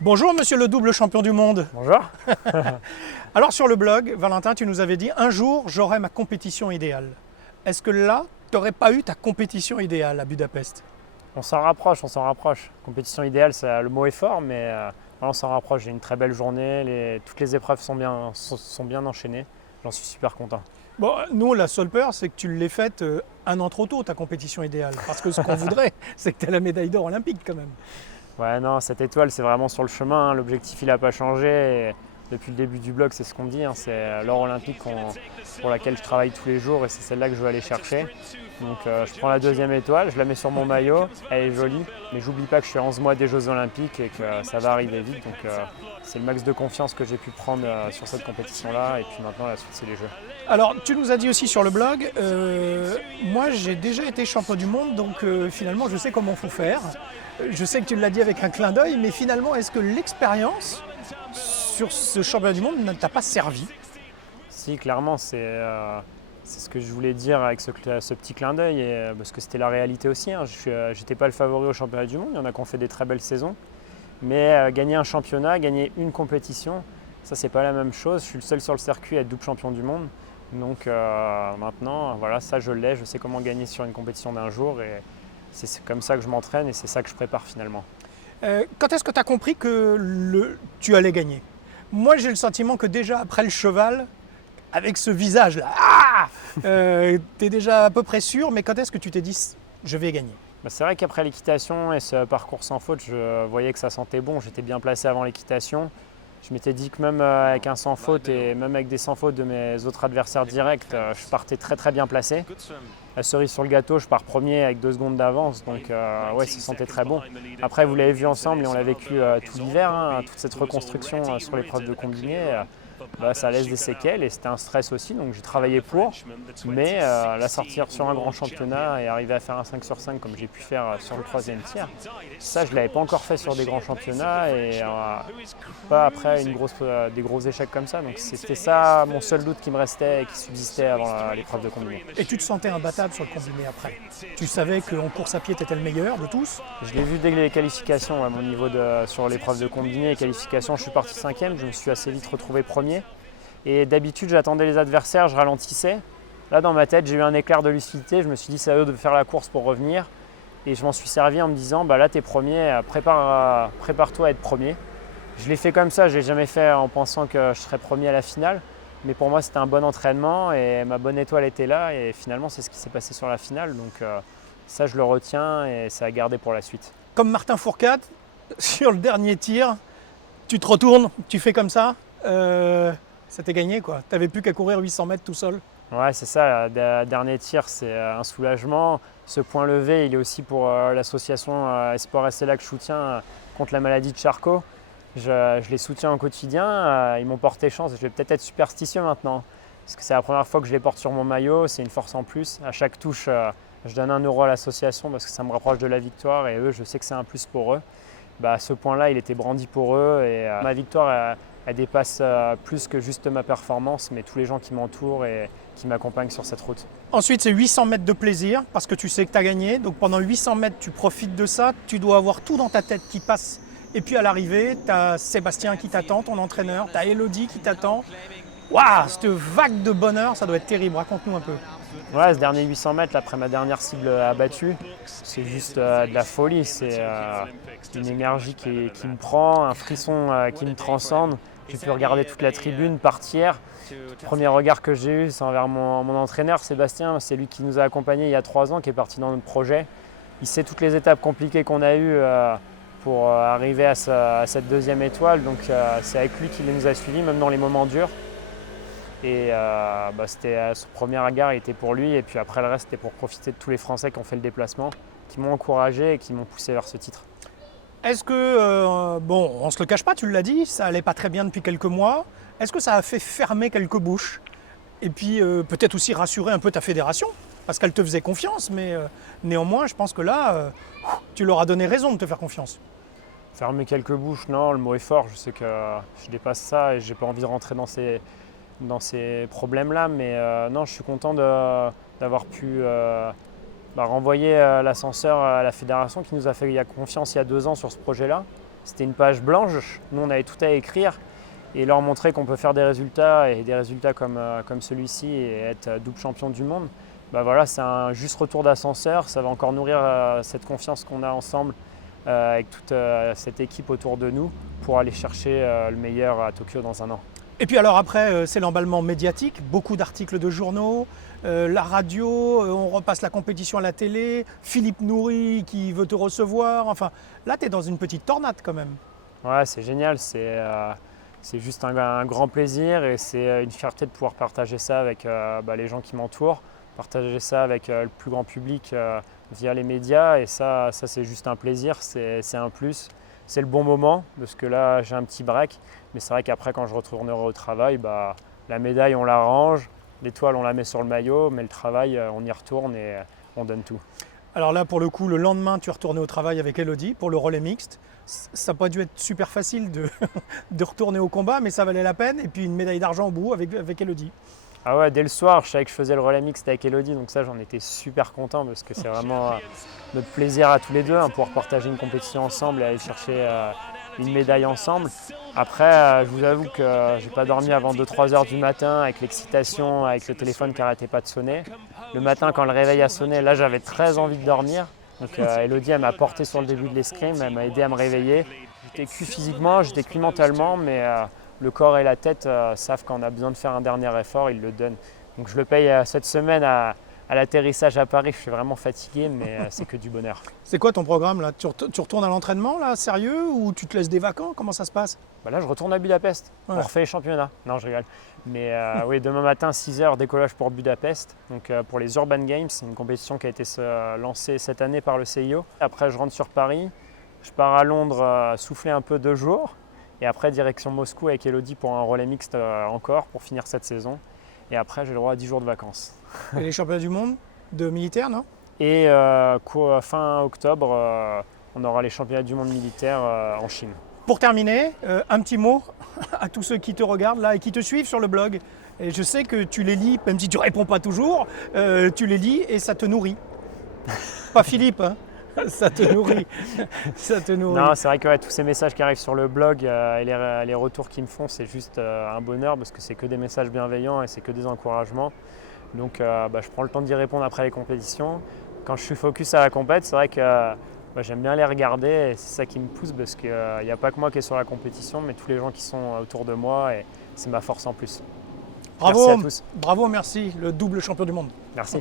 Bonjour monsieur le double champion du monde. Bonjour. Alors sur le blog, Valentin, tu nous avais dit un jour j'aurai ma compétition idéale. Est-ce que là, tu n'aurais pas eu ta compétition idéale à Budapest? On s'en rapproche, on s'en rapproche. Compétition idéale, le mot est fort, mais on s'en rapproche. J'ai une très belle journée, toutes les épreuves sont bien enchaînées. J'en suis super content. Bon, nous, la seule peur, c'est que tu l'aies faite un an trop tôt, ta compétition idéale. Parce que ce qu'on voudrait, c'est que tu aies la médaille d'or olympique quand même. Ouais, non, cette étoile, c'est vraiment sur le chemin. L'objectif, il n'a pas changé. Et depuis le début du blog, c'est ce qu'on dit. C'est l'or olympique pour laquelle je travaille tous les jours et c'est celle-là que je veux aller chercher. Donc je prends la deuxième étoile, je la mets sur mon maillot, elle est jolie, mais j'oublie pas que je suis à 11 mois des Jeux Olympiques et que ça va arriver vite. Donc c'est le max de confiance que j'ai pu prendre sur cette compétition-là. Et puis maintenant, la suite, c'est les Jeux. Alors, tu nous as dit aussi sur le blog, moi j'ai déjà été champion du monde, donc finalement je sais comment il faut faire. Je sais que tu l'as dit avec un clin d'œil, mais finalement, est-ce que l'expérience sur ce championnat du monde ne t'a pas servi? Si, clairement, c'est ce que je voulais dire avec ce petit clin d'œil, parce que c'était la réalité aussi. Je n'étais pas le favori au championnat du monde, il y en a qui ont fait des très belles saisons. Mais gagner un championnat, gagner une compétition, ça c'est pas la même chose. Je suis le seul sur le circuit à être double champion du monde. Donc maintenant, voilà, ça je l'ai, je sais comment gagner sur une compétition d'un jour et c'est comme ça que je m'entraîne et c'est ça que je prépare finalement. Quand est-ce que tu as compris que tu allais gagner? Moi j'ai le sentiment que déjà après le cheval, avec ce visage-là, tu es déjà à peu près sûr, mais quand est-ce que tu t'es dit je vais gagner? C'est vrai qu'après l'équitation et ce parcours sans faute, je voyais que ça sentait bon, j'étais bien placé avant l'équitation. Je m'étais dit que même avec un sans faute et même avec des sans fautes de mes autres adversaires directs, je partais très très bien placé. La cerise sur le gâteau, je pars premier avec 2 secondes d'avance, donc ouais, ça sentait très bon. Après, vous l'avez vu ensemble et on l'a vécu tout l'hiver, toute cette reconstruction sur l'épreuve de combiné. Ça laisse des séquelles et c'était un stress aussi, donc j'ai travaillé pour. Mais la sortir sur un grand championnat et arriver à faire un 5 sur 5 comme j'ai pu faire sur le 3e tir, ça je ne l'avais pas encore fait sur des grands championnats et pas après des gros échecs comme ça. Donc c'était ça mon seul doute qui me restait et qui subsistait avant l'épreuve de combiné. Et tu te sentais imbattable sur le combiné après? Tu savais qu'en course à pied tu étais le meilleur de tous? Je l'ai vu dès les qualifications, à mon niveau sur l'épreuve de combiné et qualification, je suis parti 5e, je me suis assez vite retrouvé premier. Et d'habitude, j'attendais les adversaires, je ralentissais. Là, dans ma tête, j'ai eu un éclair de lucidité. Je me suis dit, c'est à eux de faire la course pour revenir. Et je m'en suis servi en me disant, là, t'es premier, prépare-toi à être premier. Je l'ai fait comme ça, je ne l'ai jamais fait en pensant que je serais premier à la finale. Mais pour moi, c'était un bon entraînement et ma bonne étoile était là. Et finalement, c'est ce qui s'est passé sur la finale. Donc ça, je le retiens et ça a gardé pour la suite. Comme Martin Fourcade, sur le dernier tir, tu te retournes, tu fais comme ça. Ça t'est gagné quoi. Tu n'avais plus qu'à courir 800 mètres tout seul. Ouais, c'est ça, le dernier tir, c'est un soulagement. Ce point levé, il est aussi pour l'association Espoir SLA que je soutiens contre la maladie de Charcot. Je les soutiens au quotidien, ils m'ont porté chance. Je vais peut-être être superstitieux maintenant, parce que c'est la première fois que je les porte sur mon maillot, c'est une force en plus. À chaque touche, je donne 1 euro à l'association parce que ça me rapproche de la victoire et eux, je sais que c'est un plus pour eux. À ce point-là, il était brandi pour eux et ma victoire, elle dépasse plus que juste ma performance, mais tous les gens qui m'entourent et qui m'accompagnent sur cette route. Ensuite, c'est 800 mètres de plaisir parce que tu sais que tu as gagné. Donc pendant 800 mètres, tu profites de ça. Tu dois avoir tout dans ta tête qui passe. Et puis à l'arrivée, tu as Sébastien qui t'attend, ton entraîneur. Tu as Elodie qui t'attend. Waouh, cette vague de bonheur, ça doit être terrible. Raconte-nous un peu. Ouais, ce dernier 800 mètres, après ma dernière cible abattue, c'est juste de la folie. C'est une énergie qui me prend, un frisson qui me transcende. J'ai pu regarder toute la tribune partir. Le premier regard que j'ai eu, c'est envers mon entraîneur, Sébastien. C'est lui qui nous a accompagnés il y a 3 ans, qui est parti dans notre projet. Il sait toutes les étapes compliquées qu'on a eues pour arriver à cette 2e étoile. Donc c'est avec lui qu'il nous a suivis, même dans les moments durs. Et c'était ce premier regard, il était pour lui. Et puis après, le reste, c'était pour profiter de tous les Français qui ont fait le déplacement, qui m'ont encouragé et qui m'ont poussé vers ce titre. Est-ce que, bon, on se le cache pas, tu l'as dit, ça allait pas très bien depuis quelques mois. Est-ce que ça a fait fermer quelques bouches? Et puis peut-être aussi rassurer un peu ta fédération, parce qu'elle te faisait confiance, mais néanmoins, je pense que là, tu leur as donné raison de te faire confiance. Fermer quelques bouches, non, le mot est fort. Je sais que je dépasse ça et j'ai pas envie de rentrer dans ces problèmes-là. Mais non, je suis content d'avoir pu renvoyer l'ascenseur à la fédération qui nous a fait confiance il y a 2 ans sur ce projet-là. c'était une page blanche. Nous, on avait tout à écrire et leur montrer qu'on peut faire des résultats et des résultats comme celui-ci et être double champion du monde. Bah voilà, c'est un juste retour d'ascenseur. Ça va encore nourrir cette confiance qu'on a ensemble avec toute cette équipe autour de nous pour aller chercher le meilleur à Tokyo dans un an. Et puis alors après, c'est l'emballement médiatique, beaucoup d'articles de journaux, la radio, on repasse la compétition à la télé, Philippe Nourri qui veut te recevoir, enfin là tu es dans une petite tornade quand même. Ouais, c'est génial, c'est juste un grand plaisir et c'est une fierté de pouvoir partager ça avec les gens qui m'entourent, partager ça avec le plus grand public via les médias et ça c'est juste un plaisir, c'est un plus. C'est le bon moment parce que là j'ai un petit break, mais c'est vrai qu'après quand je retournerai au travail, la médaille on la range, l'étoile on la met sur le maillot, mais le travail on y retourne et on donne tout. Alors là pour le coup le lendemain tu es retourné au travail avec Elodie pour le relais mixte. Ça n'a pas dû être super facile de retourner au combat, mais ça valait la peine et puis une médaille d'argent au bout avec Elodie. Ah ouais, dès le soir, je savais que je faisais le relais mixte avec Elodie, donc ça j'en étais super content parce que c'est vraiment notre plaisir à tous les deux, pouvoir partager une compétition ensemble et aller chercher une médaille ensemble. Après, je vous avoue que j'ai pas dormi avant 2-3 heures du matin avec l'excitation, avec le téléphone qui n'arrêtait pas de sonner. Le matin, quand le réveil a sonné, là j'avais très envie de dormir. Donc Elodie, elle m'a porté sur le début de l'escrime, elle m'a aidé à me réveiller. J'étais cuit physiquement, j'étais cuit mentalement, mais le corps et la tête savent quand on a besoin de faire un dernier effort, ils le donnent. Donc je le paye cette semaine à l'atterrissage à Paris, je suis vraiment fatigué, mais c'est que du bonheur. C'est quoi ton programme là? Tu retournes à l'entraînement là, sérieux, ou tu te laisses des vacances? Comment ça se passe? Là je retourne à Budapest, Ouais. on refait les championnats. Non, je rigole. Mais oui, demain matin 6h décollage pour Budapest, donc pour les Urban Games, c'est une compétition qui a été lancée cette année par le CIO. Après je rentre sur Paris, je pars à Londres souffler un peu 2 jours. Et après, direction Moscou avec Elodie pour un relais mixte encore pour finir cette saison. Et après, j'ai le droit à 10 jours de vacances. Et les championnats du monde de militaire, non? Et fin octobre, on aura les championnats du monde militaire en Chine. Pour terminer, un petit mot à tous ceux qui te regardent là et qui te suivent sur le blog. Et je sais que tu les lis, même si tu ne réponds pas toujours, tu les lis et ça te nourrit. Pas Philippe, hein? Ça te nourrit. Ça te nourrit. Non, c'est vrai que tous ces messages qui arrivent sur le blog et les retours qu'ils me font, c'est juste un bonheur parce que c'est que des messages bienveillants et c'est que des encouragements. Donc je prends le temps d'y répondre après les compétitions. Quand je suis focus à la compète, c'est vrai que j'aime bien les regarder et c'est ça qui me pousse parce qu'il n'y a pas que moi qui est sur la compétition, mais tous les gens qui sont autour de moi et c'est ma force en plus. Bravo, merci à tous. bravo, merci, le double champion du monde. Merci.